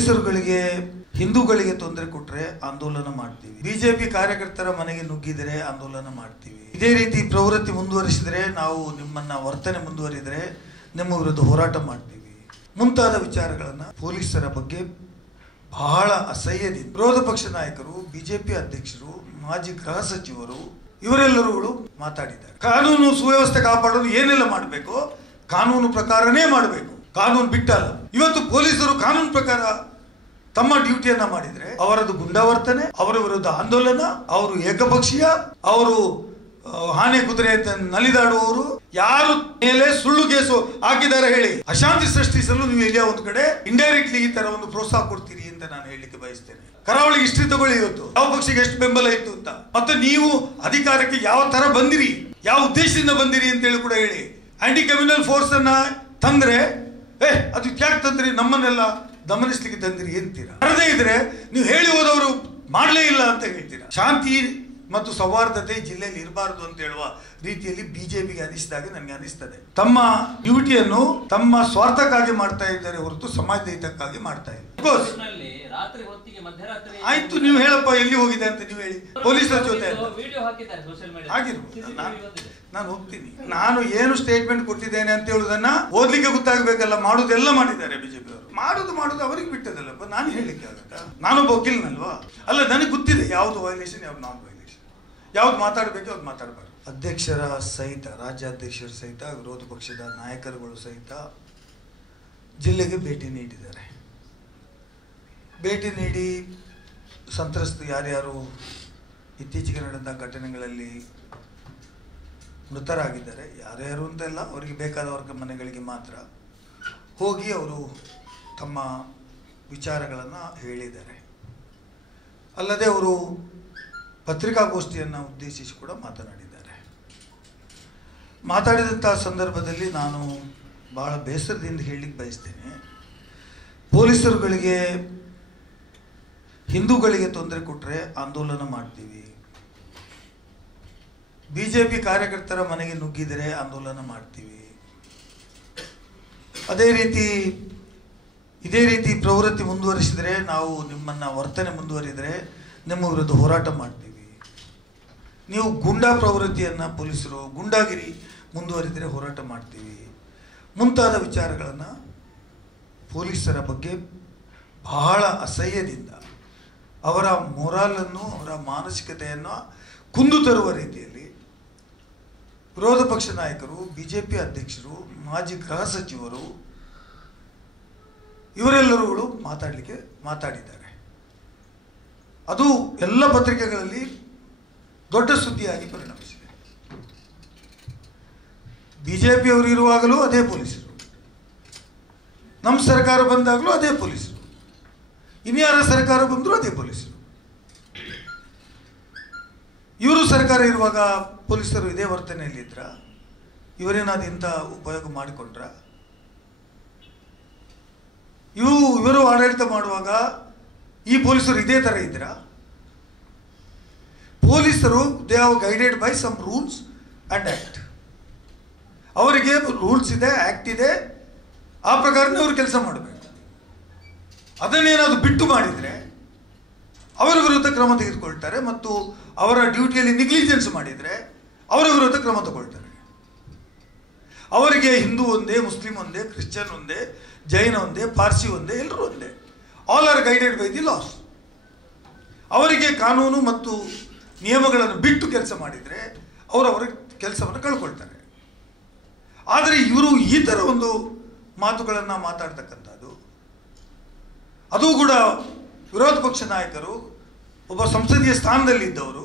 ಪೊಲೀಸರುಗಳಿಗೆ ಹಿಂದೂಗಳಿಗೆ ತೊಂದರೆ ಕೊಟ್ಟರೆ ಆಂದೋಲನ ಮಾಡ್ತೀವಿ. ಬಿಜೆಪಿ ಕಾರ್ಯಕರ್ತರ ಮನೆಗೆ ನುಗ್ಗಿದರೆ ಆಂದೋಲನ ಮಾಡ್ತೀವಿ. ಇದೇ ರೀತಿ ಪ್ರವೃತ್ತಿ ಮುಂದುವರಿಸಿದರೆ, ನಾವು ನಿಮ್ಮನ್ನ ವರ್ತನೆ ಮುಂದುವರಿದರೆ ನಿಮ್ಮ ವಿರುದ್ಧ ಹೋರಾಟ ಮಾಡ್ತೀವಿ ಮುಂತಾದ ವಿಚಾರಗಳನ್ನು ಪೊಲೀಸರ ಬಗ್ಗೆ ಬಹಳ ಅಸಹ್ಯದಿಂದ ವಿರೋಧ ಪಕ್ಷ ನಾಯಕರು, ಬಿಜೆಪಿ ಅಧ್ಯಕ್ಷರು, ಮಾಜಿ ಗೃಹ ಸಚಿವರು ಇವರೆಲ್ಲರೂ ಮಾತಾಡಿದ್ದಾರೆ. ಕಾನೂನು ಸುವ್ಯವಸ್ಥೆ ಕಾಪಾಡೋದು ಏನೆಲ್ಲ ಮಾಡಬೇಕು ಕಾನೂನು ಪ್ರಕಾರನೇ ಮಾಡಬೇಕು, ಕಾನೂನು ಬಿಟ್ಟಲ್ಲ. ಇವತ್ತು ಪೊಲೀಸರು ಕಾನೂನು ಪ್ರಕಾರ ತಮ್ಮ ಡ್ಯೂಟಿಯನ್ನ ಮಾಡಿದ್ರೆ ಅವರದು ಗುಂಡಾವರ್ತನೆ, ಅವರ ವಿರುದ್ಧ ಆಂದೋಲನ, ಅವರು ಏಕಪಕ್ಷೀಯ, ಅವರು ಆನೆ ಕುದುರೆ ಅಂತ ನಲಿದಾಡುವವರು, ಯಾರು ಮೇಲೆ ಸುಳ್ಳು ಕೇಸು ಹಾಕಿದ್ದಾರೆ ಹೇಳಿ ಅಶಾಂತಿ ಸೃಷ್ಟಿಸಲು ನೀವು ಎಲ್ಲಿಯ ಒಂದು ಕಡೆ ಇಂಡೈರೆಕ್ಟ್ಲಿ ಈ ತರ ಒಂದು ಪ್ರೋತ್ಸಾಹ ಕೊಡ್ತೀರಿ ಅಂತ ನಾನು ಹೇಳಲಿಕ್ಕೆ ಬಯಸ್ತೇನೆ. ಕರಾವಳಿಗೆ ಹಿಸ್ಟ್ರಿ ತಗೊಳ್ಳಿ, ಇವತ್ತು ಯಾವ ಪಕ್ಷಕ್ಕೆ ಎಷ್ಟು ಬೆಂಬಲ ಇತ್ತು ಅಂತ, ಮತ್ತೆ ನೀವು ಅಧಿಕಾರಕ್ಕೆ ಯಾವ ತರ ಬಂದಿರಿ, ಯಾವ ಉದ್ದೇಶದಿಂದ ಬಂದಿರಿ ಅಂತ ಹೇಳಿ ಕೂಡ ಹೇಳಿ. ಆಂಟಿ ಕಮ್ಯುನಲ್ ಫೋರ್ಸ್ ಅನ್ನ ತಂದ್ರೆ ಅದು ಯಾಕೆ ತಂದ್ರಿ, ನಮ್ಮನ್ನೆಲ್ಲ ದಮನಿಸ್ಲಿಕ್ಕೆ ತಂದಿರಿ ಅಂತೀರಾ. ಬರದೇ ಇದ್ರೆ ನೀವು ಹೇಳಿ ಹೋದವರು ಮಾಡಲೇ ಇಲ್ಲ ಅಂತ ಹೇಳ್ತೀರಾ. ಶಾಂತಿ ಮತ್ತು ಸೌಹಾರ್ದತೆ ಜಿಲ್ಲೆಯಲ್ಲಿ ಇರಬಾರದು ಅಂತ ಹೇಳುವ ರೀತಿಯಲ್ಲಿ ಬಿಜೆಪಿಗೆ ಅನಿಸಿದಾಗ ನನಗೆ ಅನಿಸ್ತದೆ. ತಮ್ಮ ಡ್ಯೂಟಿಯನ್ನು ತಮ್ಮ ಸ್ವಾರ್ಥಕ್ಕಾಗಿ ಮಾಡ್ತಾ ಇದ್ದಾರೆ ಹೊರತು ಸಮಾಜದ ಹಿತಕ್ಕಾಗಿ ಮಾಡ್ತಾ ಇಲ್ಲ. ಆಯ್ತು, ನೀವು ಹೇಳಪ್ಪ ಎಲ್ಲಿ ಹೋಗಿದೆ ಅಂತ ನೀವು ಹೇಳಿ. ಪೊಲೀಸರ ಜೊತೆ ಆಗಿರ್ಬೋದು, ನಾನು ಹೋಗ್ತೀನಿ. ನಾನು ಏನು ಸ್ಟೇಟ್ಮೆಂಟ್ ಕೊಟ್ಟಿದ್ದೇನೆ ಅಂತ ಹೇಳುದನ್ನ ಓದ್ಲಿಕ್ಕೆ ಗೊತ್ತಾಗಬೇಕಲ್ಲ. ಮಾಡುದೆಲ್ಲ ಮಾಡಿದ್ದಾರೆ ಬಿಜೆಪಿ ಅವರು. ಮಾಡುದು ಅವರಿಗೆ ಬಿಟ್ಟದಲ್ಲಪ್ಪ, ನಾನು ಹೇಳಲಿಕ್ಕೆ ಆಗತ್ತಾ? ನಾನೊಬ್ಬ ವಕೀಲನಲ್ವಾ? ಅಲ್ಲ, ನನಗೆ ಗೊತ್ತಿದೆ ಯಾವ್ದು ವೈಲೇಷನ್, ಯಾವ್ದು ನಾನ್ ವೈಲೇಷನ್, ಯಾವ್ದು ಮಾತಾಡಬೇಕು, ಯಾವ್ದು ಮಾತಾಡಬಾರ್ದು. ಅಧ್ಯಕ್ಷರ ಸಹಿತ, ರಾಜ್ಯಾಧ್ಯಕ್ಷರ ಸಹಿತ, ವಿರೋಧ ಪಕ್ಷದ ನಾಯಕರುಗಳು ಸಹಿತ ಜಿಲ್ಲೆಗೆ ಭೇಟಿ ನೀಡಿದ್ದಾರೆ. ಭೇಟಿ ನೀಡಿ ಸಂತ್ರಸ್ತ ಯಾರ್ಯಾರು ಇತ್ತೀಚೆಗೆ ನಡೆದ ಘಟನೆಗಳಲ್ಲಿ ಮೃತರಾಗಿದ್ದಾರೆ, ಯಾರ್ಯಾರು ಅಂತೆಲ್ಲ ಅವರಿಗೆ ಬೇಕಾದವರ ಮನೆಗಳಿಗೆ ಮಾತ್ರ ಹೋಗಿ ಅವರು ತಮ್ಮ ವಿಚಾರಗಳನ್ನು ಹೇಳಿದ್ದಾರೆ. ಅಲ್ಲದೆ ಅವರು ಪತ್ರಿಕಾಗೋಷ್ಠಿಯನ್ನು ಉದ್ದೇಶಿಸಿ ಕೂಡ ಮಾತನಾಡಿದ್ದಾರೆ. ಮಾತಾಡಿದಂತಹ ಸಂದರ್ಭದಲ್ಲಿ ನಾನು ಬಹಳ ಬೇಸರದಿಂದ ಹೇಳಲಿಕ್ಕೆ ಬಯಸ್ತೇನೆ. ಪೊಲೀಸರುಗಳಿಗೆ ಹಿಂದೂಗಳಿಗೆ ತೊಂದರೆ ಕೊಟ್ಟರೆ ಆಂದೋಲನ ಮಾಡ್ತೀವಿ, ಬಿಜೆಪಿ ಕಾರ್ಯಕರ್ತರ ಮನೆಗೆ ನುಗ್ಗಿದರೆ ಆಂದೋಲನ ಮಾಡ್ತೀವಿ, ಇದೇ ರೀತಿ ಪ್ರವೃತ್ತಿ ಮುಂದುವರಿಸಿದರೆ, ನಾವು ನಿಮ್ಮನ್ನ ವರ್ತನೆ ಮುಂದುವರಿದರೆ ನಿಮ್ಮ ವಿರುದ್ಧ ಹೋರಾಟ ಮಾಡ್ತೀವಿ, ನೀವು ಗುಂಡಾ ಪ್ರವೃತ್ತಿಯನ್ನು ಪೊಲೀಸರು ಗುಂಡಾಗಿರಿ ಮುಂದುವರಿದರೆ ಹೋರಾಟ ಮಾಡ್ತೀವಿ ಮುಂತಾದ ವಿಚಾರಗಳನ್ನು ಪೊಲೀಸರ ಬಗ್ಗೆ ಬಹಳ ಅಸಹ್ಯದಿಂದ, ಅವರ ಮೊರಾಲನ್ನು, ಅವರ ಮಾನಸಿಕತೆಯನ್ನು ಕುಂದು ತರುವ ರೀತಿಯಲ್ಲಿ ವಿರೋಧ ಪಕ್ಷ ನಾಯಕರು, ಬಿಜೆಪಿ ಅಧ್ಯಕ್ಷರು, ಮಾಜಿ ಗೃಹ ಸಚಿವರು ಇವರೆಲ್ಲರೂ ಮಾತಾಡಿದ್ದಾರೆ. ಅದು ಎಲ್ಲ ಪತ್ರಿಕೆಗಳಲ್ಲಿ ದೊಡ್ಡ ಸುದ್ದಿಯಾಗಿ ಪರಿಣಮಿಸಿದೆ. ಬಿಜೆಪಿಯವರು ಇರುವಾಗಲೂ ಅದೇ ಪೊಲೀಸರು, ನಮ್ಮ ಸರ್ಕಾರ ಬಂದಾಗಲೂ ಅದೇ ಪೊಲೀಸರು, ಇನ್ಯಾರ ಸರ್ಕಾರ ಬಂದರೂ ಅದೇ ಪೊಲೀಸರು. ಇವರು ಸರ್ಕಾರ ಇರುವಾಗ ಪೊಲೀಸರು ಇದೇ ವರ್ತನೆಯಲ್ಲಿದ್ರ? ಇವರೇನಾದ್ರು ಇಂಥ ಉಪಯೋಗ ಮಾಡಿಕೊಂಡ್ರ? ಇವರು ಆಡಳಿತ ಮಾಡುವಾಗ ಈ ಪೊಲೀಸರು ಇದೇ ಥರ ಇದ್ರ? ಪೊಲೀಸರು they have guided by some rules and act. ಅವರಿಗೆ ರೂಲ್ಸ್ ಇದೆ, ಆ್ಯಕ್ಟ್ ಇದೆ, ಆ ಪ್ರಕಾರನೇ ಅವರು ಕೆಲಸ ಮಾಡಬೇಕು. ಅದನ್ನೇನಾದ್ರು ಬಿಟ್ಟು ಮಾಡಿದರೆ ಅವರ ವಿರುದ್ಧ ಕ್ರಮ ತೆಗೆದುಕೊಳ್ತಾರೆ, ಮತ್ತು ಅವರ ಡ್ಯೂಟಿಯಲ್ಲಿ ನೆಗ್ಲಿಜೆನ್ಸ್ ಮಾಡಿದರೆ ಅವರ ವಿರುದ್ಧ ಕ್ರಮ ತಗೊಳ್ತಾರೆ. ಅವರಿಗೆ ಹಿಂದೂ ಒಂದೇ, ಮುಸ್ಲಿಂ ಒಂದೇ, ಕ್ರಿಶ್ಚಿಯನ್ ಒಂದೇ, ಜೈನ ಒಂದೇ, ಪಾರ್ಸಿ ಒಂದೇ, ಎಲ್ಲರೂ ಒಂದೇ. All are guided by the laws. ಅವರಿಗೆ ಕಾನೂನು ಮತ್ತು ನಿಯಮಗಳನ್ನು ಬಿಟ್ಟು ಕೆಲಸ ಮಾಡಿದರೆ ಅವರವರ ಕೆಲಸವನ್ನು ಕಳ್ಕೊಳ್ತಾರೆ. ಆದರೆ ಇವರು ಈ ಥರ ಒಂದು ಮಾತುಗಳನ್ನು ಮಾತಾಡ್ತಕ್ಕಂಥದ್ದು, ಅದು ಕೂಡ ವಿರೋಧ ಪಕ್ಷ ನಾಯಕರು, ಒಬ್ಬ ಸಂಸದೀಯ ಸ್ಥಾನದಲ್ಲಿ ಇದ್ದವರು,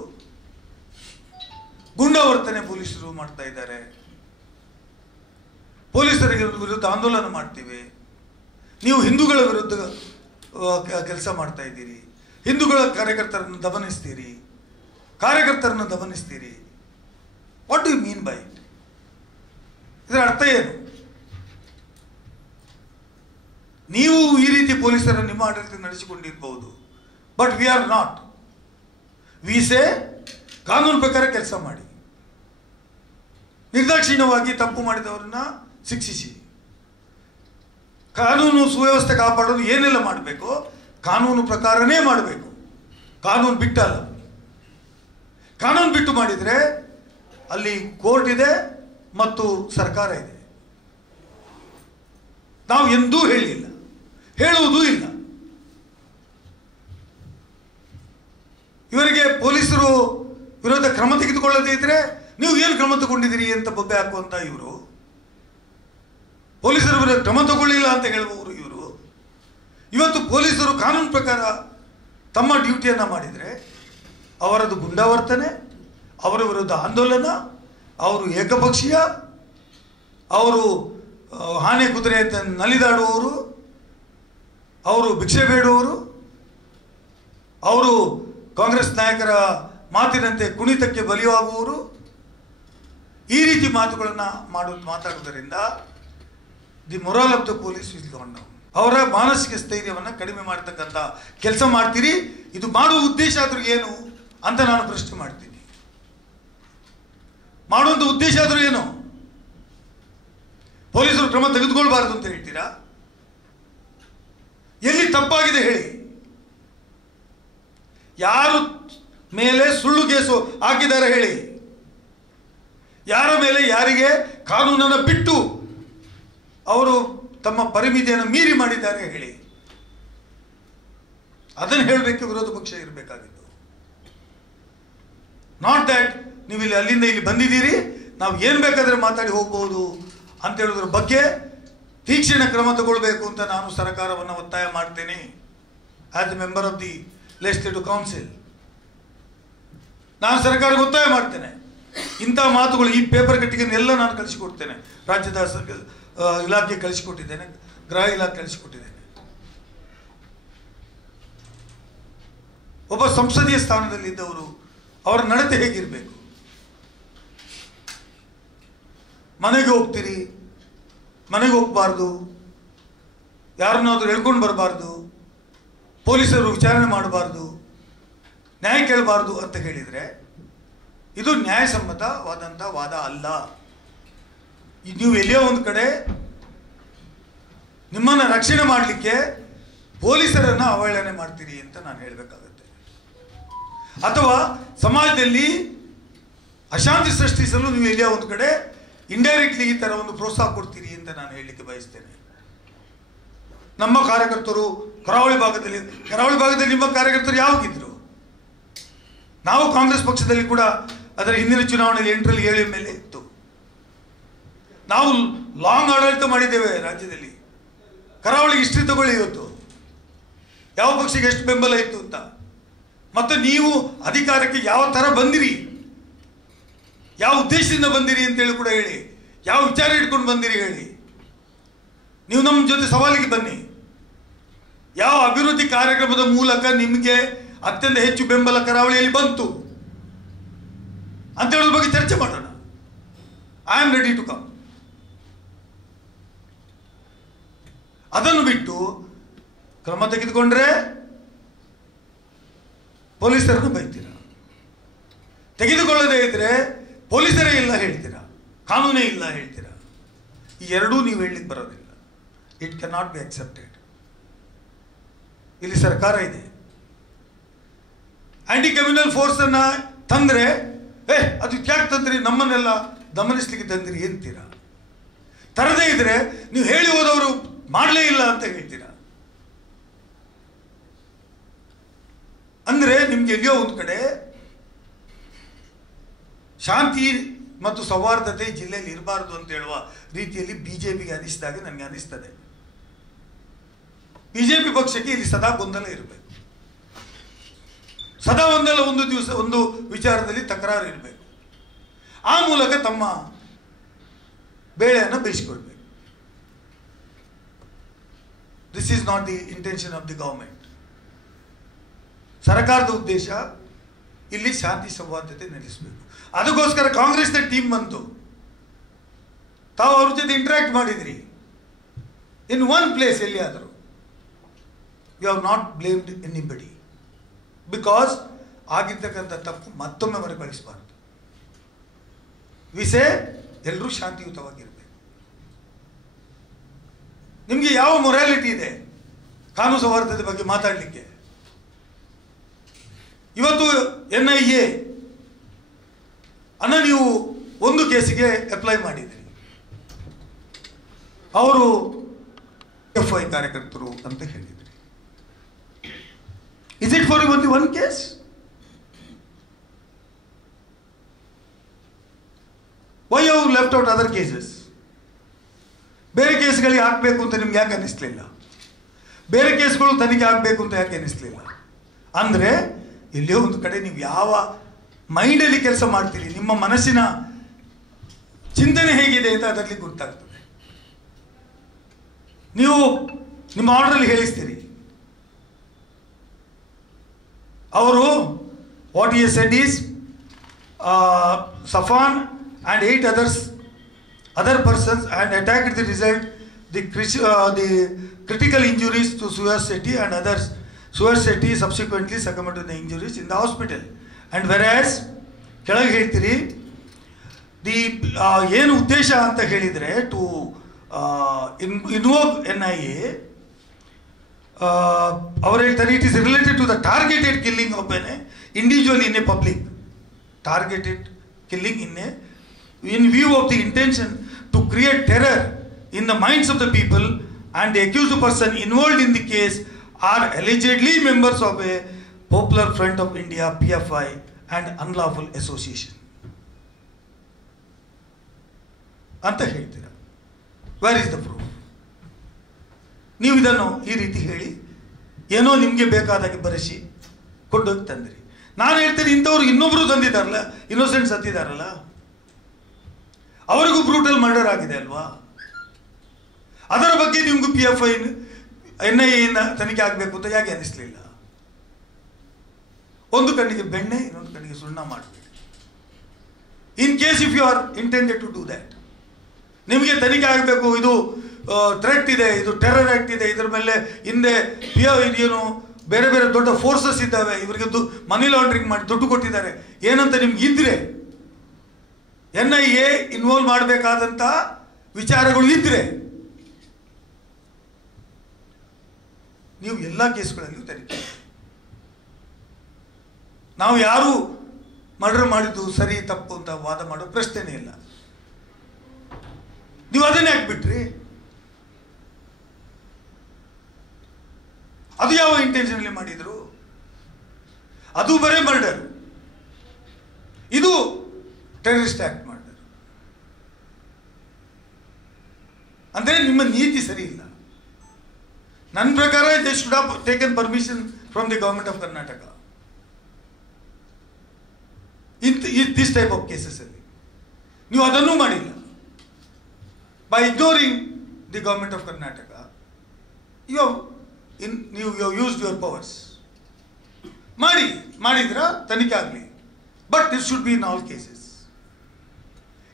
ಗುಂಡಾವರ್ತನೆ ಪೊಲೀಸರು ಮಾಡ್ತಾ ಇದ್ದಾರೆ, ಪೊಲೀಸರಿಗೆ ವಿರುದ್ಧ ಆಂದೋಲನ ಮಾಡ್ತೀವಿ, ನೀವು ಹಿಂದೂಗಳ ವಿರುದ್ಧ ಕೆಲಸ ಮಾಡ್ತಾ ಇದ್ದೀರಿ, ಹಿಂದೂಗಳ ಕಾರ್ಯಕರ್ತರನ್ನು ದಮನಿಸ್ತೀರಿ. What do you mean by it? ಇದರ ಅರ್ಥ ಏನು? ನೀವು ಈ ರೀತಿ ಪೊಲೀಸರನ್ನು ನಿಮ್ಮ ಆಡಳಿತ ನಡೆಸಿಕೊಂಡಿರಬಹುದು, but we are not. We say ಕಾನೂನು ಪ್ರಕಾರ ಕೆಲಸ ಮಾಡಿ, ನಿರ್ದಾಕ್ಷಿಣ್ಯವಾಗಿ ತಪ್ಪು ಮಾಡಿದವರನ್ನ ಶಿಕ್ಷಿಸಿ, ಕಾನೂನು ಸುವ್ಯವಸ್ಥೆ ಕಾಪಾಡೋದು ಏನೆಲ್ಲ ಮಾಡಬೇಕು ಕಾನೂನು ಪ್ರಕಾರನೇ ಮಾಡಬೇಕು, ಕಾನೂನು ಬಿಟ್ಟಲ್ಲ. ಕಾನೂನು ಬಿಟ್ಟು ಮಾಡಿದರೆ ಅಲ್ಲಿ ಕೋರ್ಟ್ ಇದೆ ಮತ್ತು ಸರ್ಕಾರ ಇದೆ. ನಾವು ಎಂದೂ ಹೇಳಿಲ್ಲ, ಹೇಳುವುದೂ ಇಲ್ಲ. ಇವರಿಗೆ ಪೊಲೀಸರು ವಿರೋಧ ಕ್ರಮ ತೆಗೆದುಕೊಳ್ಳದೇ ಇದ್ರೆ ನೀವು ಏನು ಕ್ರಮ ತಗೊಂಡಿದ್ದೀರಿ ಅಂತ ಬೊಬ್ಬೆ ಹಾಕುವಂತ ಇವರು, ಪೊಲೀಸರ ವಿರುದ್ಧ ಕ್ರಮ ತಗೊಳ್ಳಿಲ್ಲ ಅಂತ ಹೇಳುವವರು ಇವರು. ಇವತ್ತು ಪೊಲೀಸರು ಕಾನೂನು ಪ್ರಕಾರ ತಮ್ಮ ಡ್ಯೂಟಿಯನ್ನು ಮಾಡಿದರೆ ಅವರದು ಗುಂಡಾವರ್ತನೆ, ಅವರ ವಿರುದ್ಧ ಆಂದೋಲನ, ಅವರು ಏಕಪಕ್ಷೀಯ, ಅವರು ಆನೆ ಕುದುರೆ ಅಂತ ನಲಿದಾಡುವವರು, ಅವರು ಭಿಕ್ಷೆ ಬೇಡುವವರು, ಅವರು ಕಾಂಗ್ರೆಸ್ ನಾಯಕರ ಮಾತಿನಂತೆ ಕುಣಿತಕ್ಕೆ ಬಲಿಯಾಗುವವರು. ಈ ರೀತಿ ಮಾತುಗಳನ್ನು ಮಾತಾಡುವುದರಿಂದ the moral of the police will gone down. ಅವರ ಮಾನಸಿಕ ಸ್ಥೈರ್ಯವನ್ನು ಕಡಿಮೆ ಮಾಡತಕ್ಕಂಥ ಕೆಲಸ ಮಾಡ್ತೀರಿ. ಇದು ಮಾಡುವ ಉದ್ದೇಶ ಆದರೂ ಏನು ಅಂತ ನಾನು ಪ್ರಶ್ನೆ ಮಾಡ್ತೀನಿ. ಮಾಡುವಂಥ ಉದ್ದೇಶ ಆದರೂ ಏನು? ಪೊಲೀಸರು ಕ್ರಮ ತೆಗೆದುಕೊಳ್ಬಾರ್ದು ಅಂತ ಹೇಳ್ತೀರಾ? ಎಲ್ಲಿ ತಪ್ಪಾಗಿದೆ ಹೇಳಿ. ಯಾರು ಮೇಲೆ ಸುಳ್ಳು ಕೇಸು ಹಾಕಿದ್ದಾರೆ ಹೇಳಿ. ಯಾರ ಮೇಲೆ ಯಾರಿಗೆ ಕಾನೂನನ್ನು ಬಿಟ್ಟು ಅವರು ತಮ್ಮ ಪರಿಮಿತಿಯನ್ನು ಮೀರಿ ಮಾಡಿದ್ದಾರೆ ಹೇಳಿ. ಅದನ್ನು ಹೇಳಬೇಕು ವಿರೋಧ ಪಕ್ಷ ಇರಬೇಕಾಗಿತ್ತು. ನಾಟ್ ದ್ಯಾಟ್ ನೀವು ಇಲ್ಲಿ ಅಲ್ಲಿಂದ ಇಲ್ಲಿ ಬಂದಿದ್ದೀರಿ, ನಾವು ಏನು ಬೇಕಾದರೆ ಮಾತಾಡಿ ಹೋಗ್ಬೋದು ಅಂತ ಹೇಳೋದ್ರ ಬಗ್ಗೆ ತೀಕ್ಷ್ಣ ಕ್ರಮ ತಗೊಳ್ಬೇಕು ಅಂತ ನಾನು ಸರ್ಕಾರವನ್ನು ಒತ್ತಾಯ ಮಾಡ್ತೇನೆ. As a member of the legislative council ನಾನು ಸರ್ಕಾರಕ್ಕೆ ಒತ್ತಾಯ ಮಾಡ್ತೇನೆ. ಇಂಥ ಮಾತುಗಳು, ಈ ಪೇಪರ್ ಕಟ್ಟಿಗೆನೆಲ್ಲ ನಾನು ಕಳಿಸಿಕೊಡ್ತೇನೆ. ರಾಜ್ಯದ ಇಲಾಖೆ ಕಳಿಸಿಕೊಟ್ಟಿದ್ದೇನೆ, ಗೃಹ ಇಲಾಖೆ ಕಳಿಸಿಕೊಟ್ಟಿದ್ದೇನೆ. ಒಬ್ಬ ಸಂಸದೀಯ ಸ್ಥಾನದಲ್ಲಿದ್ದವರು ಅವರ ನಡತೆ ಹೇಗಿರಬೇಕು? ಮನೆಗೆ ಹೋಗ್ತೀರಿ, ಮನೆಗೆ ಹೋಗಬಾರ್ದು, ಯಾರನ್ನಾದ್ರೂ ಹೇಳ್ಕೊಂಡು ಬರಬಾರ್ದು, ಪೊಲೀಸರು ವಿಚಾರಣೆ ಮಾಡಬಾರ್ದು, ನ್ಯಾಯ ಕೇಳಬಾರ್ದು ಅಂತ ಹೇಳಿದರೆ ಇದು ನ್ಯಾಯಸಮ್ಮತವಾದಂಥ ವಾದ ಅಲ್ಲ. ನೀವು ಎಲ್ಲಿಯೋ ಒಂದು ಕಡೆ ನಿಮ್ಮನ್ನು ರಕ್ಷಣೆ ಮಾಡಲಿಕ್ಕೆ ಪೊಲೀಸರನ್ನು ಅವಹೇಳನೆ ಮಾಡ್ತೀರಿ ಅಂತ ನಾನು ಹೇಳಬೇಕಾಗುತ್ತೆ. ಅಥವಾ ಸಮಾಜದಲ್ಲಿ ಅಶಾಂತಿ ಸೃಷ್ಟಿಸಲು ನೀವು ಎಲ್ಲಿಯೋ ಒಂದು ಕಡೆ ಇಂಡೈರೆಕ್ಟ್ಲಿ ಈ ಥರ ಒಂದು ಪ್ರೋತ್ಸಾಹ ಕೊಡ್ತೀರಿ ಅಂತ ನಾನು ಹೇಳಲಿಕ್ಕೆ ಬಯಸ್ತೇನೆ. ನಮ್ಮ ಕಾರ್ಯಕರ್ತರು ಕರಾವಳಿ ಭಾಗದಲ್ಲಿ ನಿಮ್ಮ ಕಾರ್ಯಕರ್ತರು ಯಾವಾಗಿದ್ದರು? ನಾವು ಕಾಂಗ್ರೆಸ್ ಪಕ್ಷದಲ್ಲಿ ಕೂಡ ಅದರ ಹಿಂದಿನ ಚುನಾವಣೆಯಲ್ಲಿ 8ರಲ್ಲಿ 7 MLA ಇತ್ತು. ನಾವು ಲಾಂಗ್ ಆಡಳಿತ ಮಾಡಿದ್ದೇವೆ ರಾಜ್ಯದಲ್ಲಿ. ಕರಾವಳಿಗೆ ಹಿಸ್ಟ್ರಿ ತಗೊಳ್ಳಿ ಇವತ್ತು, ಯಾವ ಪಕ್ಷಕ್ಕೆ ಎಷ್ಟು ಬೆಂಬಲ ಇತ್ತು ಅಂತ. ಮತ್ತು ನೀವು ಅಧಿಕಾರಕ್ಕೆ ಯಾವ ಥರ ಬಂದಿರಿ, ಯಾವ ಉದ್ದೇಶದಿಂದ ಬಂದಿರಿ ಅಂತೇಳಿ ಕೂಡ ಹೇಳಿ. ಯಾವ ವಿಚಾರ ಇಟ್ಕೊಂಡು ಬಂದಿರಿ ಹೇಳಿ. ನೀವು ನಮ್ಮ ಜೊತೆ ಸವಾಲಿಗೆ ಬನ್ನಿ. ಯಾವ ಅಭಿವೃದ್ಧಿ ಕಾರ್ಯಕ್ರಮದ ಮೂಲಕ ನಿಮಗೆ ಅತ್ಯಂತ ಹೆಚ್ಚು ಬೆಂಬಲ ಕರಾವಳಿಯಲ್ಲಿ ಬಂತು ಅಂತ ಹೇಳೋದ್ರ ಬಗ್ಗೆ ಚರ್ಚೆ ಮಾಡೋಣ. I am ready to come. ಅದನ್ನು ಬಿಟ್ಟು ಕ್ರಮ ತೆಗೆದುಕೊಂಡ್ರೆ ಪೊಲೀಸರನ್ನು ಬೈತೀರ, ತೆಗೆದುಕೊಳ್ಳದೇ ಇದ್ರೆ ಪೊಲೀಸರೇ ಇಲ್ಲ ಹೇಳ್ತೀರಾ, ಕಾನೂನೇ ಇಲ್ಲ ಹೇಳ್ತೀರಾ. ಈ ಎರಡೂ ನೀವು ಹೇಳಲಿಕ್ಕೆ ಬರೋದಿಲ್ಲ. It can not be accepted. ಇಲ್ಲಿ ಸರ್ಕಾರ ಇದೆ. ಆಂಟಿ ಕಮ್ಯುನಲ್ ಫೋರ್ಸ್ ಅನ್ನ ತಂದ್ರೆ ಅದು ಯಾಕೆ ತಂದ್ರಿ, ನಮ್ಮನ್ನೆಲ್ಲ ದಮನಿಸ್ಲಿಕ್ಕೆ ತಂದ್ರಿ ಅಂತೀರಾ. ತರದೇ ಇದ್ರೆ ನೀವು ಹೇಳಿ ಹೋದವರು ಮಾಡಲೇ ಇಲ್ಲ ಅಂತ ಹೇಳ್ತೀರಾ. ಅಂದ್ರೆ ನಿಮ್ಗೆ ಎಲ್ಲಿಯೋ ಒಂದು ಕಡೆ ಶಾಂತಿ ಮತ್ತು ಸೌಹಾರ್ದತೆ ಜಿಲ್ಲೆಯಲ್ಲಿ ಇರಬಾರ್ದು ಅಂತ ಹೇಳುವ ರೀತಿಯಲ್ಲಿ ಬಿಜೆಪಿಗೆ ಅನಿಸಿದಾಗ ನನಗೆ ಅನಿಸ್ತದೆ. ಬಿಜೆಪಿ ಪಕ್ಷಕ್ಕೆ ಇಲ್ಲಿ ಸದಾ ಗೊಂದಲ ಇರಬೇಕು, ಸದಾ ಒಂದಲ್ಲ ಒಂದು ದಿವಸ ಒಂದು ವಿಚಾರದಲ್ಲಿ ತಕರಾರು ಇರಬೇಕು. ಆ ಮೂಲಕ ತಮ್ಮ ಬೇಳೆಯನ್ನು ಬೇಯಿಸಿಕೊಳ್ಬೇಕು. This is not the intention of the government. ಸರ್ಕಾರದ ಉದ್ದೇಶ ಇಲ್ಲಿ ಶಾಂತಿ ಸೌಹಾರ್ದತೆ ನೆಲೆಸಬೇಕು. ಅದಕ್ಕೋಸ್ಕರ ಕಾಂಗ್ರೆಸ್ನ ಟೀಮ್ ಬಂತು, ತಾವು ಅವ್ರ ಜೊತೆ ಇಂಟರಾಕ್ಟ್ ಮಾಡಿದ್ರಿ ಇನ್ ಒನ್ ಪ್ಲೇಸ್ ಎಲ್ಲಿಯಾದರೂ. You have not blamed anybody, because ಆಗಿರ್ತಕ್ಕಂಥ ತಪ್ಪು ಮತ್ತೊಮ್ಮೆ ಮರುಕಳಿಸಬಾರ್ದು. ವಿಷಯ ಎಲ್ಲರೂ ಶಾಂತಿಯುತವಾಗಿರಬೇಕು. ನಿಮಗೆ ಯಾವ ಮೊರಾಲಿಟಿ ಇದೆ ಕಾನೂನು ಸೌಹಾರ್ದತೆ ಬಗ್ಗೆ ಮಾತಾಡಲಿಕ್ಕೆ? ಇವತ್ತು NIA ಅನ್ನ ನೀವು ಒಂದು ಕೇಸಿಗೆ ಅಪ್ಲೈ ಮಾಡಿದ್ರಿ, ಅವರು FI ಕಾರ್ಯಕರ್ತರು ಅಂತ ಹೇಳಿದ್ರಿ. Is it for only one case? Why you left out other cases? ಬೇರೆ ಕೇಸ್ಗಳಿಗೆ ಹಾಕಬೇಕು ಅಂತ ನಿಮ್ಗೆ ಯಾಕೆ ಅನ್ನಿಸ್ಲಿಲ್ಲ? ಬೇರೆ ಕೇಸ್ಗಳು ತನಿಖೆ ಆಗಬೇಕು ಅಂತ ಯಾಕೆ ಅನ್ನಿಸ್ಲಿಲ್ಲ? ಅಂದರೆ ಇಲ್ಲಿಯೋ ಒಂದು ಕಡೆ ನೀವು ಯಾವ ಮೈಂಡಲ್ಲಿ ಕೆಲಸ ಮಾಡ್ತೀರಿ, ನಿಮ್ಮ ಮನಸ್ಸಿನ ಚಿಂತನೆ ಹೇಗಿದೆ ಅಂತ ಅದರಲ್ಲಿ ಗೊತ್ತಾಗ್ತದೆ. ನೀವು ನಿಮ್ಮ ಆರ್ಡರಲ್ಲಿ ಹೇಳಿಸ್ತೀರಿ, ಅವರು what he said is Safan and 8 other persons and attacked the result the critical injuries to Suhas Shetty and others. Suhas Shetty subsequently succumbed to the injuries in the hospital. And whereas ಕೆಳಗೆ ಹೇಳ್ತೀರಿ the ಏನು ಉದ್ದೇಶ ಅಂತ ಹೇಳಿದರೆ to invoke NIA, ಅವರು ಹೇಳ್ತಾರೆ it is related to the targeted killing of an individual in a public. Targeted killing in view of the intention to create terror in the minds of the people, and the accused person involved in the case are allegedly members of a Popular Front of India PFI and unlawful association ಅಂತ ಹೇಳ್ತೀರಾ. Where is the proof? ನೀವು ಇದನ್ನು ಈ ರೀತಿ ಹೇಳಿ ಏನೋ ನಿಮಗೆ ಬೇಕಾದಾಗೆ ಬರೆಸಿ ಕೊಂಡೋಗಿ ತಂದ್ರಿ. ನಾನು ಹೇಳ್ತೀನಿ ಇಂಥವ್ರು ಇನ್ನೊಬ್ರು ತಂದಿದ್ದಾರಲ್ಲ, ಇನ್ನೋಸೆಂಟ್ ಸತ್ತಿದ್ದಾರಲ್ಲ, ಅವರಿಗೂ ಬ್ರೂಟಲ್ ಮರ್ಡರ್ ಆಗಿದೆ ಅಲ್ವಾ? ಅದರ ಬಗ್ಗೆ ನಿಮಗೂ PFI NIA ತನಿಖೆ ಆಗಬೇಕು ಅಂತ ಯಾಕೆ ಅನಿಸ್ಲಿಲ್ಲ? ಒಂದು ಕಣ್ಣಿಗೆ ಬೆಣ್ಣೆ, ಇನ್ನೊಂದು ಕಣ್ಣಿಗೆ ಸುಣ್ಣ ಮಾಡಬೇಡಿ. In case if you are intended to do that, ನಿಮಗೆ ತನಿಖೆ ಆಗಬೇಕು, ಇದು ಥ್ರೆಟ್ ಇದೆ, ಇದು ಟೆರರ್ ಆಕ್ಟ್ ಇದೆ, ಇದರ ಮೇಲೆ ಹಿಂದೆ ಏನು ಬೇರೆ ಬೇರೆ ದೊಡ್ಡ ಫೋರ್ಸಸ್ ಇದ್ದಾವೆ, ಇವರಿಗೆ ಮನಿ ಲಾಂಡ್ರಿಂಗ್ ಮಾಡಿ ದುಡ್ಡು ಕೊಟ್ಟಿದ್ದಾರೆ ಏನಂತ ನಿಮ್ಗೆ ಇದ್ರೆ, NIA ಇನ್ವಾಲ್ವ್ ಮಾಡಬೇಕಾದಂಥ ವಿಚಾರಗಳು ಇದ್ರೆ ನೀವು ಎಲ್ಲ ಕೇಸ್ಗಳಲ್ಲಿಯೂ ತನಿಖೆ. ನಾವು ಯಾರು ಮರ್ಡರ್ ಮಾಡಿದ್ದು ಸರಿ ತಪ್ಪು ಅಂತ ವಾದ ಮಾಡೋ ಪ್ರಶ್ನೆನೇ ಇಲ್ಲ. ನೀವು ಅದನ್ನೇ ಹಾಕ್ಬಿಟ್ರಿ. ಅದು ಯಾವ ಇಂಟೆನ್ಷನಲ್ಲಿ ಮಾಡಿದ್ರು? ಅದು ಬರೇ ಮರ್ಡರ್, ಇದು ಟೆರರಿಸ್ಟ್ ಆಕ್ಟ್ ಮರ್ಡರ್. ಅಂದರೆ ನಿಮ್ಮ ನೀತಿ ಸರಿ ಇಲ್ಲ. ನನ್ನ ಪ್ರಕಾರ they should have taken permission from the government of Karnataka in this type of cases ಅಲ್ಲಿ. ನೀವು ಅದನ್ನೂ ಮಾಡಿಲ್ಲ. By ignoring the government of Karnataka ನೀವು ಯೂಸ್ಡ್ ಯುವರ್ ಪವರ್ಸ್. ಮಾಡಿದ್ರ ತನಿಖೆ ಆಗಲಿ, but this should be in all cases.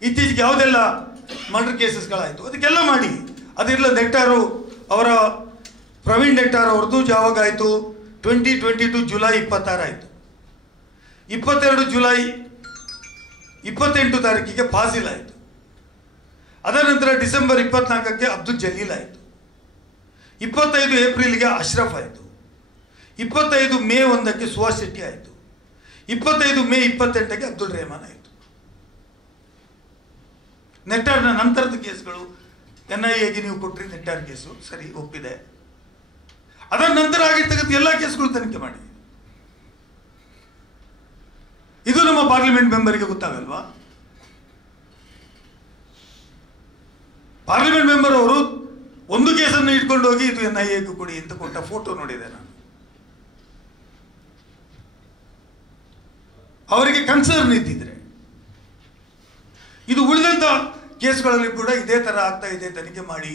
ಇತ್ತೀಚೆಗೆ ಯಾವುದೆಲ್ಲ ಮರ್ಡರ್ ಕೇಸಸ್ಗಳಾಯಿತು ಅದಕ್ಕೆಲ್ಲ ಮಾಡಿ. ಅದಿರಲ್ಲ, ನೆಟ್ಟಾರು ಅವರ ಪ್ರವೀಣ್ ನೆಟ್ಟಾರ್ ಅವ್ರದ್ದು ಯಾವಾಗ ಆಯಿತು? 2022 ಜುಲೈ 26 ಆಯಿತು. 22 ಜುಲೈ 28 ತಾರೀಕಿಗೆ ಫಾಸಿಲ್ ಆಯಿತು. ಅದರ ನಂತರ ಡಿಸೆಂಬರ್ 24ಕ್ಕೆ ಅಬ್ದುಲ್ ಜಲೀಲ್ ಆಯಿತು. 25 ಏಪ್ರಿಲ್ಗೆ ಅಶ್ರಫ್ ಆಯಿತು. 25 ಮೇ 1ಕ್ಕೆ ಸುಹಾಸ್ ಶೆಟ್ಟಿ ಆಯಿತು. 25 ಮೇ 28ಕ್ಕೆ ಅಬ್ದುಲ್ ರೆಹಮಾನ್ ಆಯಿತು. ನೆಟ್ಟಾರ್ನ ನಂತರದ ಕೇಸ್ಗಳು NIAಗೆ ನೀವು ಕೊಟ್ಟರೆ ನೆಟ್ಟಾರ್ ಕೇಸು ಸರಿ ಒಪ್ಪಿದೆ. ಅದರ ನಂತರ ಆಗಿರ್ತಕ್ಕಂಥ ಎಲ್ಲ ಕೇಸ್ಗಳು ತನಿಖೆ ಮಾಡಿ. ಇದು ನಮ್ಮ ಪಾರ್ಲಿಮೆಂಟ್ ಮೆಂಬರಿಗೆ ಗೊತ್ತಾಗಲ್ವಾ? ಪಾರ್ಲಿಮೆಂಟ್ ಮೆಂಬರ್ ಅವರು ಒಂದು ಕೇಸನ್ನು ಇಟ್ಕೊಂಡು ಹೋಗಿ ಇದು NIAಗೂ ಕೊಡಿ ಅಂತ ಕೊಟ್ಟ ಫೋಟೋ ನೋಡಿದೆ ನಾನು. ಅವರಿಗೆ ಕನ್ಸರ್ನ್ ಇದ್ದಿದ್ರೆ ಇದು ಉಳಿದಂಥ ಕೇಸ್ಗಳಲ್ಲಿ ಕೂಡ ಇದೇ ಥರ ಆಗ್ತಾ ಇದೆ, ತನಿಖೆ ಮಾಡಿ,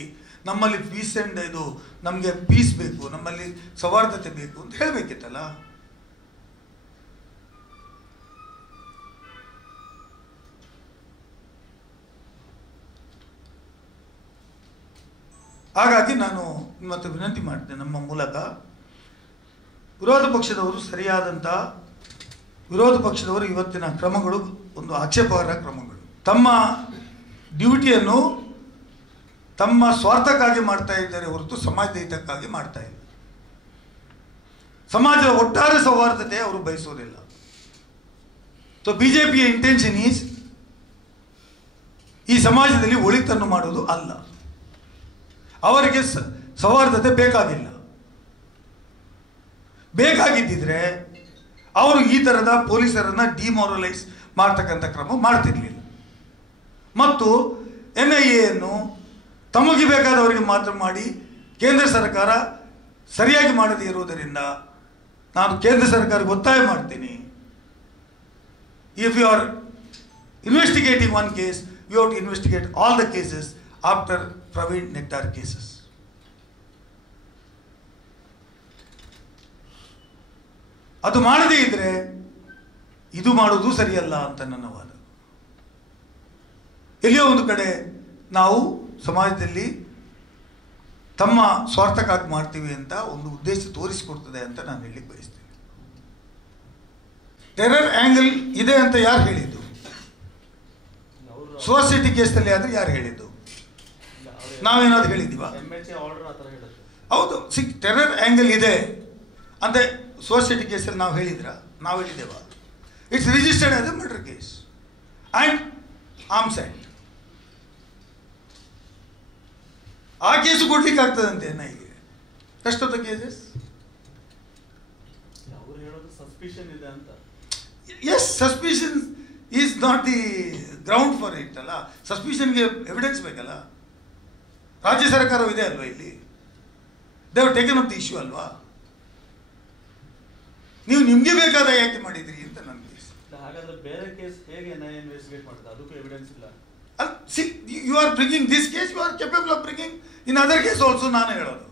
ನಮ್ಮಲ್ಲಿ ಪೀಸ್ ಆ್ಯಂಡ್ ಇದು ನಮಗೆ ಪೀಸ್ ಬೇಕು, ನಮ್ಮಲ್ಲಿ ಸೌಹಾರ್ದತೆ ಬೇಕು ಅಂತ ಹೇಳಬೇಕಿತ್ತಲ್ಲ. ಹಾಗಾಗಿ ನಾನು ಇವತ್ತು ವಿನಂತಿ ಮಾಡಿದೆ ನಮ್ಮ ಮೂಲಕ, ವಿರೋಧ ಪಕ್ಷದವರು ಇವತ್ತಿನ ಕ್ರಮಗಳು ಒಂದು ಆಕ್ಷೇಪಾರ್ಹ ಕ್ರಮಗಳು. ತಮ್ಮ ಡ್ಯೂಟಿಯನ್ನು ತಮ್ಮ ಸ್ವಾರ್ಥಕ್ಕಾಗಿ ಮಾಡ್ತಾ ಇದ್ದಾರೆ ಹೊರತು ಸಮಾಜದ ಹಿತಕ್ಕಾಗಿ ಮಾಡ್ತಾ ಇಲ್ಲ. ಸಮಾಜದ ಒಟ್ಟಾರೆ ಸೌಹಾರ್ದತೆ ಅವರು ಬಯಸೋದಿಲ್ಲ. ಸೊ ಬಿಜೆಪಿಯ ಇಂಟೆನ್ಷನ್ ಈಸ್ ಈ ಸಮಾಜದಲ್ಲಿ ಒಳಿತನ್ನು ಮಾಡೋದು ಅಲ್ಲ. ಅವರಿಗೆ ಸೌಹಾರ್ದತೆ ಬೇಕಾಗಿಲ್ಲ. ಬೇಕಾಗಿದ್ದಿದ್ರೆ ಅವರು ಈ ಥರದ ಪೊಲೀಸರನ್ನು ಡಿಮಾರಲೈಸ್ ಮಾಡ್ತಕ್ಕಂಥ ಕ್ರಮ ಮಾಡ್ತಿರ್ಲಿಲ್ಲ. ಮತ್ತು NIA ತಮಗೆ ಬೇಕಾದವರಿಗೆ ಮಾತ್ರ ಮಾಡಿ ಕೇಂದ್ರ ಸರ್ಕಾರ ಸರಿಯಾಗಿ ಮಾಡದೇ ಇರುವುದರಿಂದ ನಾನು ಕೇಂದ್ರ ಸರ್ಕಾರಕ್ಕೆ ಒತ್ತಾಯ ಮಾಡ್ತೀನಿ, if you are investigating one case, you have to investigate all the cases after Praveen Nettar cases. ಅದು ಮಾಡದೇ ಇದ್ರೆ ಇದು ಮಾಡುವುದು ಸರಿಯಲ್ಲ ಅಂತ ನನ್ನ ವಾದ. ಎಲ್ಲಿಯೋ ಒಂದು ಕಡೆ ನಾವು ಸಮಾಜದಲ್ಲಿ ತಮ್ಮ ಸ್ವಾರ್ಥಕ್ಕಾಗಿ ಮಾಡ್ತೀವಿ ಅಂತ ಒಂದು ಉದ್ದೇಶ ತೋರಿಸಿಕೊಡ್ತದೆ ಅಂತ ನಾನು ಹೇಳಲಿಕ್ಕೆ ಬಯಸ್ತೇನೆ. ಟೆರರ್ ಆಂಗಲ್ ಇದೆ ಅಂತ ಯಾರು ಹೇಳಿದ್ದು? ಸೋಸಿಟಿ ಕೇಸಲ್ಲಿ ಆದರೆ ಯಾರು ಹೇಳಿದ್ದು? ನಾವೇನಾದ್ರು ಹೇಳಿದ್ದೀವ? ಹೌದು, ಟೆರರ್ ಆಂಗಲ್ ಇದೆ ಅಂತ ಸೋಸಿಟಿ ಕೇಸಲ್ಲಿ ನಾವು ಹೇಳಿದ್ರ? ನಾವು ಹೇಳಿದ್ದೇವ? It's registered as a murder case and arms act. ಆ ಕೇಸು ಕೊಡ್ಲಿಕ್ಕೆ ಆಗ್ತದಂತೆ ನನಗೆ. Rest of the cases yes, suspicion is not the ground for it ಅಲ್ಲ. ಸಸ್ಪಿಷನ್ಗೆ ಎವಿಡೆನ್ಸ್ ಬೇಕಲ್ಲ. ರಾಜ್ಯ ಸರ್ಕಾರವೂ ಇದೆ ಅಲ್ವಾ ಇಲ್ಲಿ? They have taken up the issue ಅಲ್ವಾ? ನೀವು ನಿಮಗೆ ಬೇಕಾದ ಯಾಕೆ ಮಾಡಿದ್ರಿ ಅಂತ ನನಗೆ. ಹಾಗಾದ್ರೆ ಬೇರೆ ಕೇಸ್ ಹೇಗೆ ಇನ್ವೆಸ್ಟಿಗೇಟ್ ಮಾಡ್ತಾರೆ? ಅದಕ್ಕೂ ಎವಿಡೆನ್ಸ್ ಇಲ್ಲ. You are bringing this case, you are capable of bringing in other case also. ನಾನು ಹೇಳೋದು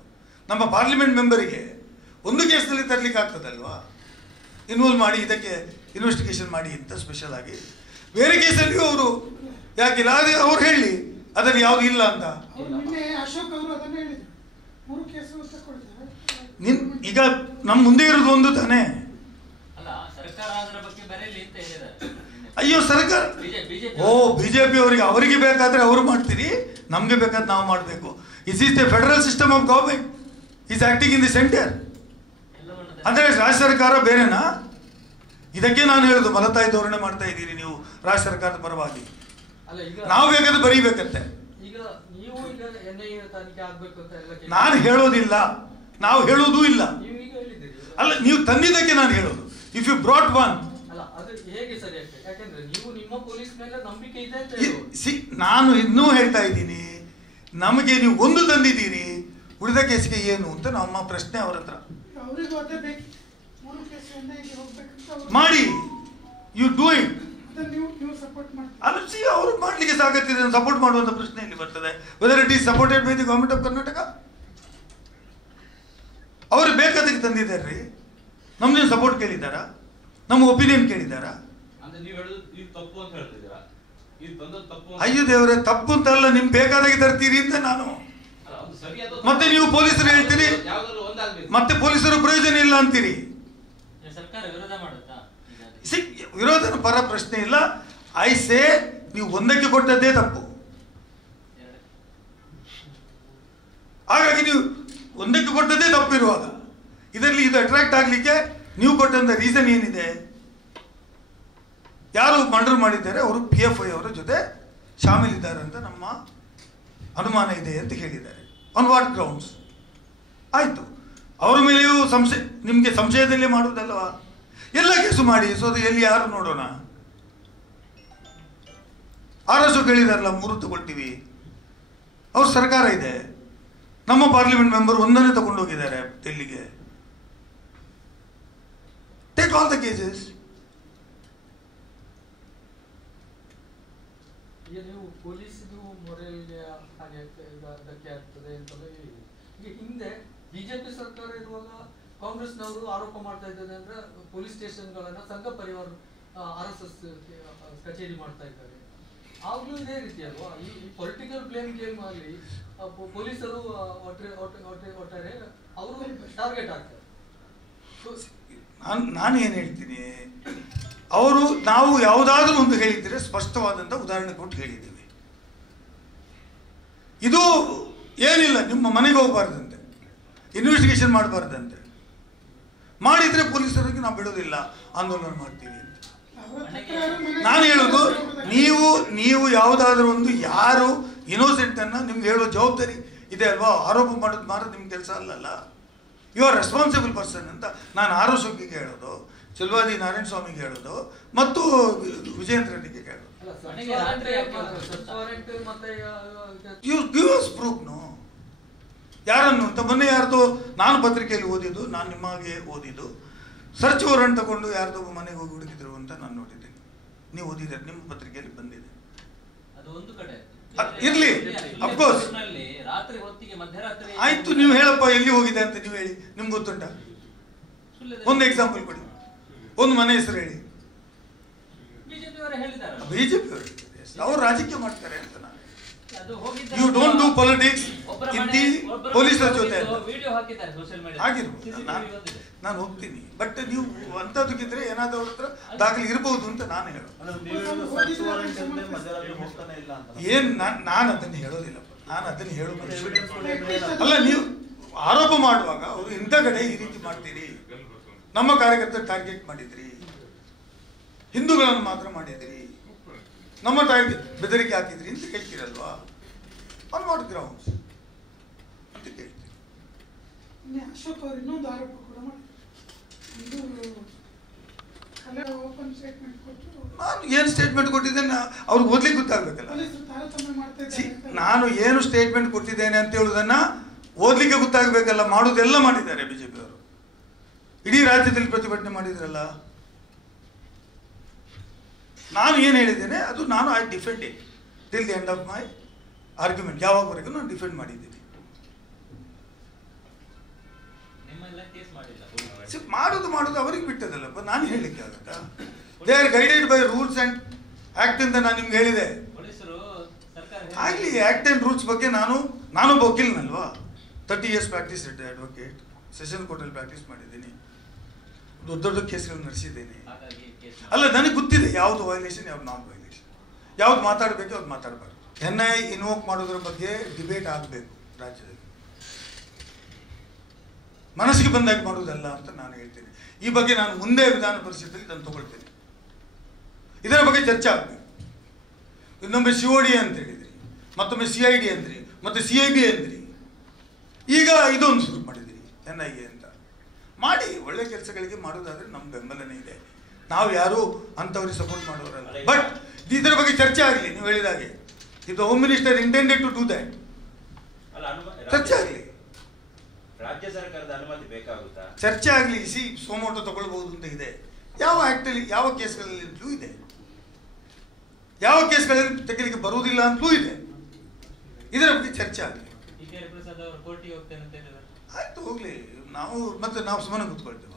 ನಮ್ಮ ಪಾರ್ಲಿಮೆಂಟ್ ಮೆಂಬರಿಗೆ ಒಂದು ಕೇಸ್ನಲ್ಲಿ ತರಲಿಕ್ಕೆ ಆಗ್ತದಲ್ವಾ? ಇನ್ವಾಲ್ವ್ ಮಾಡಿ ಇದಕ್ಕೆ ಇನ್ವೆಸ್ಟಿಗೇಷನ್ ಮಾಡಿ ಅಂತ ಸ್ಪೆಷಲ್ ಆಗಿ. ಬೇರೆ ಕೇಸಲ್ಲಿಯೂ ಅವರು ಯಾಕಿಲ್ಲ? ಅದೇ ಅವ್ರು ಹೇಳಿ ಅದರಲ್ಲಿ ಯಾವುದು ಇಲ್ಲ ಅಂತ. ಈಗ ನಮ್ಮ ಮುಂದೆ ಇರೋದು ಒಂದು ತಾನೇ. ಅಯ್ಯೋ ಸರ್ಕಾರ, ಓ ಬಿಜೆಪಿ ಅವರಿಗೆ ಬೇಕಾದ್ರೆ ಅವರು ಮಾಡ್ತೀರಿ, ನಮಗೆ ಬೇಕಾದ್ರೆ ನಾವು ಮಾಡಬೇಕು. Is is the federal system of government is acting in the centre. ಅಂದರೆ ರಾಜ್ಯ ಸರ್ಕಾರ ಬೇರೆನಾ? ಇದಕ್ಕೆ ನಾನು ಹೇಳೋದು, ಮಲತಾಯಿ ಧೋರಣೆ ಮಾಡ್ತಾ ಇದ್ದೀರಿ ನೀವು ರಾಜ್ಯ ಸರ್ಕಾರದ ಪರವಾಗಿ. ನಾವು ಬೇಕಾದ್ರೆ ಬರೀಬೇಕಂತೆ. ನಾನು ಹೇಳೋದಿಲ್ಲ, ನಾವು ಹೇಳೋದೂ ಇಲ್ಲ. ಅಲ್ಲ, ನೀವು ತಂದಿದ್ದಕ್ಕೆ ನಾನು ಹೇಳೋದು. ಇಫ್ ಯು ಬ್ರಾಟ್ ಒನ್, ನಾನು ಇನ್ನೂ ಹೇಳ್ತಾ ಇದ್ದೀನಿ, ನಮಗೆ ನೀವು ಒಂದು ತಂದಿದ್ದೀರಿ, ಉಳಿದ ಕೇಸಿಗೆ ಏನು ಅಂತ ನಮ್ಮ ಪ್ರಶ್ನೆ ಅವರ ಹತ್ರ. ಮಾಡಿ, ಯು ಡೂ ಇಟ್. ಅಲ್ಲ, ಅವರು ಮಾಡ್ಲಿಕ್ಕೆ ಸಾಕತ್ತಿದೆ, ಸಪೋರ್ಟ್ ಮಾಡುವಂತ ಪ್ರಶ್ನೆ ಇಲ್ಲಿ ಬರ್ತದೆ. Whether it is supported by the government of Karnataka. ಅವರು ಬೇಕಾದಕ್ಕೆ ತಂದಿದ್ದಾರೆ. ನಮ್ದೇನು ಸಪೋರ್ಟ್ ಕೇಳಿದಾರ? ನಮ್ಮ ಒಪಿನಿಯನ್ ಕೇಳಿದಾರ? ಅಯ್ಯೋ ದೇವರೇ, ತಪ್ಪು ಅಂತಲ್ಲ, ನಿಮ್ ಬೇಕಾದಾಗೆ ತರ್ತೀರಿ ಅಂತ ನಾನು. ಮತ್ತೆ ನೀವು ಪೊಲೀಸರು ಹೇಳ್ತೀರಿ, ಮತ್ತೆ ಪೊಲೀಸರು ಪ್ರಯೋಜನ ಇಲ್ಲ ಅಂತೀರಿ. ವಿರೋಧನ ಪರ ಪ್ರಶ್ನೆ ಇಲ್ಲ. ಐ ಸೇ, ನೀವು ಒಂದಕ್ಕೆ ಕೊಟ್ಟದ್ದೇ ತಪ್ಪು. ಹಾಗಾಗಿ ನೀವು ಒಂದಕ್ಕೆ ಕೊಟ್ಟದ್ದೇ ತಪ್ಪಿರುವಾಗ ಇದರಲ್ಲಿ ಇದು ಅಟ್ರಾಕ್ಟ್ ಆಗ್ಲಿಕ್ಕೆ ನೀವು ಕೊಟ್ಟಂತ ರೀಸನ್ ಏನಿದೆ? ಯಾರು ಮರ್ಡರ್ ಮಾಡಿದ್ದಾರೆ ಅವರು PFI ಅವರ ಜೊತೆ ಶಾಮೀಲಿದ್ದಾರೆ ಅಂತ ನಮ್ಮ ಅನುಮಾನ ಇದೆ ಅಂತ ಹೇಳಿದ್ದಾರೆ. On what grounds? ಆಯ್ತು, ಅವರ ಮೇಲೆಯೂ ಸಂಶಯ, ನಿಮಗೆ ಸಂಶಯದಲ್ಲೇ ಮಾಡುವುದಲ್ವಾ? ಎಲ್ಲ ಕೇಸು ಮಾಡಿ, ಸೊ ಅದು ಎಲ್ಲಿ ಯಾರು ನೋಡೋಣ. RSO ಕೇಳಿದಾರಲ್ಲ, 3 ತಗೊಳ್ತೀವಿ. ಅವ್ರ ಸರ್ಕಾರ ಇದೆ. ನಮ್ಮ ಪಾರ್ಲಿಮೆಂಟ್ ಮೆಂಬರ್ ಒಂದನ್ನೇ ತಗೊಂಡು ಹೋಗಿದ್ದಾರೆ ಡೆಲ್ಲಿಗೆ. Take all the cases. ನೀವು ಪೊಲೀಸ್ದು ಮೊರಲ್ಗೆ ಹಾಗೆ ಧಕ್ಕೆ ಆಗ್ತದೆ ಅಂತಲೇ ಹೇಳಿ. ಈಗ ಹಿಂದೆ ಬಿಜೆಪಿ ಸರ್ಕಾರ ಇರುವಾಗ ಕಾಂಗ್ರೆಸ್ನವರು ಆರೋಪ ಮಾಡ್ತಾ ಇದ್ದಾರೆ ಅಂದ್ರೆ ಪೊಲೀಸ್ ಸ್ಟೇಷನ್ಗಳನ್ನ ಸಂಘ ಪರಿವಾರ RSS ಕಚೇರಿ ಮಾಡ್ತಾ ಇದ್ದಾರೆ. ಆಗ್ಲೂ ಇದೇ ರೀತಿ ಅಲ್ವಾ? ಈ ಪೊಲಿಟಿಕಲ್ ಬ್ಲೇಮ್ ಗೇಮ್ ಅಲ್ಲಿ ಪೊಲೀಸರು ಒಟ್ಟಾರೆ ಅವರು ಟಾರ್ಗೆಟ್ ಆಗ್ತಾರೆ. ನಾನು ಏನು ಹೇಳ್ತೀನಿ, ಅವರು ನಾವು ಯಾವುದಾದ್ರೂ ಒಂದು ಹೇಳಿದರೆ ಸ್ಪಷ್ಟವಾದಂಥ ಉದಾಹರಣೆ ಕೊಟ್ಟು ಹೇಳಿದ್ದೀವಿ. ಇದು ಏನಿಲ್ಲ, ನಿಮ್ಮ ಮನೆಗೆ ಹೋಗಬಾರ್ದಂತೆ, ಇನ್ವೆಸ್ಟಿಗೇಷನ್ ಮಾಡಬಾರ್ದಂತೆ. ಮಾಡಿದರೆ ಪೊಲೀಸರಿಗೆ ನಾವು ಬಿಡೋದಿಲ್ಲ, ಆಂದೋಲನ ಮಾಡ್ತೀವಿ ಅಂತ. ನಾನು ಹೇಳೋದು, ನೀವು ಯಾವುದಾದ್ರೂ ಒಂದು ಯಾರು ಇನ್ನೋಸೆಂಟನ್ನು ನಿಮ್ಗೆ ಹೇಳೋ ಜವಾಬ್ದಾರಿ ಇದೆ ಅಲ್ವಾ? ಆರೋಪ ಮಾಡೋದು ನಿಮ್ಮ ಕೆಲಸ ಅಲ್ಲಲ್ಲ. ಯು ಆರ್ ರೆಸ್ಪಾನ್ಸಿಬಲ್ ಪರ್ಸನ್ ಅಂತ ನಾನು ಆರೋಗ್ಯಕ್ಕೆ ಹೇಳೋದು, ಚೆಲುವಾದಿ ನಾರಾಯಣ ಸ್ವಾಮಿಗೆ ಹೇಳೋದು, ಮತ್ತು ವಿಜಯೇಂದ್ರ ರೆಡ್ಡಿಗೆ ಹೇಳೋದು. You give us proof. No ಯಾರನ್ನು ಅಂತ ಮೊನ್ನೆ ಯಾರ್ದು ನಾನು ಪತ್ರಿಕೆಯಲ್ಲಿ ಓದಿದ್ದು, ನಾನು ನಿಮಗೆ ಓದಿದ್ದು, ಸರ್ಚ್ ವಾರೆಂಟ್ ತಗೊಂಡು ಯಾರ್ದೋ ಮನೆಗೆ ಹೋಗಿ ಹುಡುಕಿದ್ರು ಅಂತ ನಾನು ನೋಡಿದ್ದೀನಿ. ನೀವು ಓದಿದ್ದೀರಿ, ನಿಮ್ಮ ಪತ್ರಿಕೆಯಲ್ಲಿ ಬಂದಿದೆ. ಇರ್ಲಿ, ಅಫ್ಕೋರ್ಸ್ ಆಯ್ತು. ನೀವು ಹೇಳಪ್ಪ ಎಲ್ಲಿ ಹೋಗಿದೆ ಅಂತ ನೀವು ಹೇಳಿ, ನಿಮ್ಗೆ ಗೊತ್ತುಂಟ? ಒಂದು ಎಕ್ಸಾಂಪಲ್ ಕೊಡಿ, ಒಂದು ಮನೆ ಹೆಸರು ಹೇಳಿ. ಬಿಜೆಪಿ ಅವರು ರಾಜಕೀಯ ಮಾಡ್ತಾರೆ ಅಂತ ನಾನು. You don't do politics in the ಪೊಲೀಸರ ಜೊತೆ ಆಗಿರ್ಬೋದು. ನಾನು ಹೋಗ್ತೀನಿ, ಬಟ್ ನೀವು ಅಂಥದ್ದಕ್ಕಿದ್ರೆ ಏನಾದರೂ ಅವ್ರ ಹತ್ರ ದಾಖಲೆ ಇರಬಹುದು ಅಂತ ನಾನು ಹೇಳೋದು. ಏನು ನಾನು ಅದನ್ನು ಹೇಳೋದಿಲ್ಲಪ್ಪ, ನಾನು ಅದನ್ನು ಹೇಳೋದು ಅಲ್ಲ. ನೀವು ಆರೋಪ ಮಾಡುವಾಗ ಅವರು ಇಂಥ ಕಡೆ ಈ ರೀತಿ ಮಾಡ್ತೀರಿ, ನಮ್ಮ ಕಾರ್ಯಕರ್ತರ ಟಾರ್ಗೆಟ್ ಮಾಡಿದ್ರಿ, ಹಿಂದೂಗಳನ್ನು ಮಾತ್ರ ಮಾಡಿದ್ರಿ, ನಮ್ಮ ತಾಯಿಗೆ ಬೆದರಿಕೆ ಹಾಕಿದ್ರಿ ಅಂತ ಹೇಳ್ತೀರಲ್ವಾ? ಆನ್ ವಾಟ್ ಗ್ರೌಂಡ್ಸ್ ಅಂತ ಕೇಳ್ತೀರಿ. ಅಶೋಕ್ ಅವರು ಇನ್ನೊಂದು ಆರೋಪ ಕೂಡ ಮಾಡಿ, ನಾನು ಏನು ಸ್ಟೇಟ್ಮೆಂಟ್ ಕೊಟ್ಟಿದ್ದೇನೆ ಅವ್ರಿಗೆ ಓದ್ಲಿಕ್ಕೆ ಗೊತ್ತಾಗಬೇಕಲ್ಲ. ನಾನು ಏನು ಸ್ಟೇಟ್ಮೆಂಟ್ ಕೊಟ್ಟಿದ್ದೇನೆ ಅಂತ ಹೇಳುವುದನ್ನು ಓದಲಿಕ್ಕೆ ಗೊತ್ತಾಗಬೇಕಲ್ಲ. ಮಾಡೋದೆಲ್ಲ ಮಾಡಿದ್ದಾರೆ ಬಿಜೆಪಿ ಅವರು. ಇಡೀ ರಾಜ್ಯದಲ್ಲಿ ಪ್ರತಿಭಟನೆ ಮಾಡಿದ್ರಲ್ಲ. ನಾನು ಏನು ಹೇಳಿದ್ದೇನೆ ಅದು ನಾನು I defend it till the end of my argument. ಯಾವಾಗವರೆಗೂ ನಾನು ಡಿಫೆಂಡ್ ಮಾಡಿದ್ದೀನಿ. ಮಾಡೋದು ಅವರಿಗೆ ಬಿಟ್ಟದಲ್ಲಪ್ಪ, ನಾನು ಹೇಳಲಿಕ್ಕೆ ಆಗುತ್ತಾ? They are guided by rules and act ಅಂತ ನಾನು ನಿಮ್ಗೆ ಹೇಳಿದೆ. ಆಗಲಿ, ಆ್ಯಕ್ಟ್ ಆ್ಯಂಡ್ ರೂಲ್ಸ್ ಬಗ್ಗೆ ನಾನು ವಕೀಲನಲ್ವಾ, 30 years ಪ್ರಾಕ್ಟೀಸ್ ಇದ್ದೆ, ಅಡ್ವೊಕೇಟ್, ಸೆಷನ್ ಕೋರ್ಟಲ್ಲಿ ಪ್ರಾಕ್ಟೀಸ್ ಮಾಡಿದ್ದೀನಿ, ದೊಡ್ಡ ಕೇಸ್ಗಳು ನಡೆಸಿದ್ದೀನಿ. ಅಲ್ಲ, ನನಗೆ ಗೊತ್ತಿದೆ ಯಾವುದು ವೈಲೇಷನ್, ಯಾವ್ದು ನಾನ್ ವೈಲೇಷನ್, ಯಾವ್ದು ಮಾತಾಡಬೇಕು, ಯಾವ್ದು ಮಾತಾಡಬಾರ್ದು. NIA ಇನ್ವೋಕ್ ಮಾಡೋದ್ರ ಬಗ್ಗೆ ಡಿಬೇಟ್ ಆಗಬೇಕು ರಾಜ್ಯದಲ್ಲಿ. ಮನಸ್ಸಿಗೆ ಬಂದಾಗ ಮಾಡುವುದಲ್ಲ ಅಂತ ನಾನು ಹೇಳ್ತೇನೆ. ಈ ಬಗ್ಗೆ ನಾನು ಮುಂದೆ ವಿಧಾನ ಪರಿಷತ್ತಲ್ಲಿ ನಾನು ತಗೊಳ್ತೇನೆ. ಇದರ ಬಗ್ಗೆ ಚರ್ಚೆ ಆಗಬೇಕು. ಇನ್ನೊಮ್ಮೆ COD ಅಂತ ಹೇಳಿದ್ರಿ, ಮತ್ತೊಮ್ಮೆ CID ಅಂದ್ರಿ, ಮತ್ತೆ CIB ಅಂದ್ರಿ, ಈಗ ಇದೊಂದು ಶುರು ಮಾಡಿದಿರಿ NIA ಅಂತ. ಮಾಡಿ, ಒಳ್ಳೆ ಕೆಲಸಗಳಿಗೆ ಮಾಡೋದಾದ್ರೆ ನಮ್ಮ ಬೆಂಬಲನೇ ಇದೆ. ನಾವು ಯಾರು ಅಂಥವ್ರಿಗೆ ಸಪೋರ್ಟ್ ಮಾಡೋರಲ್ಲ. ಬಟ್ ಇದರ ಬಗ್ಗೆ ಚರ್ಚೆ ಆಗಲಿ. ನೀವು ಹೇಳಿದಾಗೆ ಇದು home minister intended to do that. ಚರ್ಚೆ ಆಗಲಿ, ರಾಜ್ಯ ಸರ್ಕಾರದ ಅನುಮತಿ ಬೇಕಾಗುತ್ತಾ? ಚರ್ಚೆ ಆಗಲಿ. ಸೋಮೋಟೋ ತಗೊಳ್ಬಹುದು ಅಂತ ಇದೆ. ಯಾವ ಆಕ್ಟಲ್ಲಿ, ಯಾವ ಕೇಸ್ಗಳಲ್ಲಿ ಅಂತಲೂ ಇದೆ, ಯಾವ ಕೇಸ್ಗಳಲ್ಲಿ ತೆಗೆಲಿಕ್ಕೆ ಬರುವುದಿಲ್ಲ ಅಂತಲೂ ಇದೆ. ಇದರ ಬಗ್ಗೆ ಚರ್ಚೆ ಆಗಲಿ. ಆಯ್ತು, ಹೋಗ್ಲಿ. ನಾವು ಸುಮ್ಮನೆ ಕೂತ್ಕೊಳ್ತೇವೆ.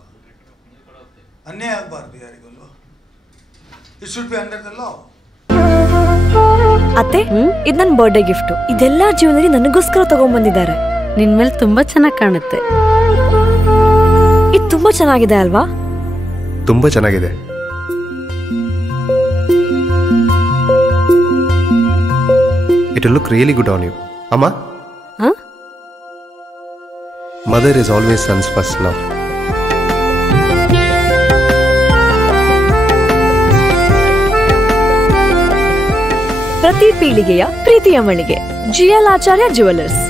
ಅನ್ಯಾಯ ಆಗಬಾರ್ದು ಯಾರಿಗಲ್ವಾ. It should be under the law. ಅತ್ತೆ, ಇದು ನನ್ನ ಬರ್ಡೇ ಗಿಫ್ಟ್. ಇದೆಲ್ಲ ಜೀವನದಲ್ಲಿ ನನಗೋಸ್ಕರ ತಗೊಂಡ್ಬಂದಿದ್ದಾರೆ. ನಿನ್ ಮೇಲೆ ತುಂಬಾ ಚೆನ್ನಾಗಿ ಕಾಣುತ್ತೆ. ಇದು ತುಂಬಾ ಚೆನ್ನಾಗಿದೆ ಅಲ್ವಾ? ತುಂಬಾ ಚೆನ್ನಾಗಿದೆ. It will look really good on you. Amma? Huh? Mother is always son's first love. ಪ್ರತಿ ಪೀಳಿಗೆಯ ಪ್ರೀತಿಯ ಮಳಿಗೆ GL ಆಚಾರ್ಯ ಜ್ಯುವೆಲರ್ಸ್.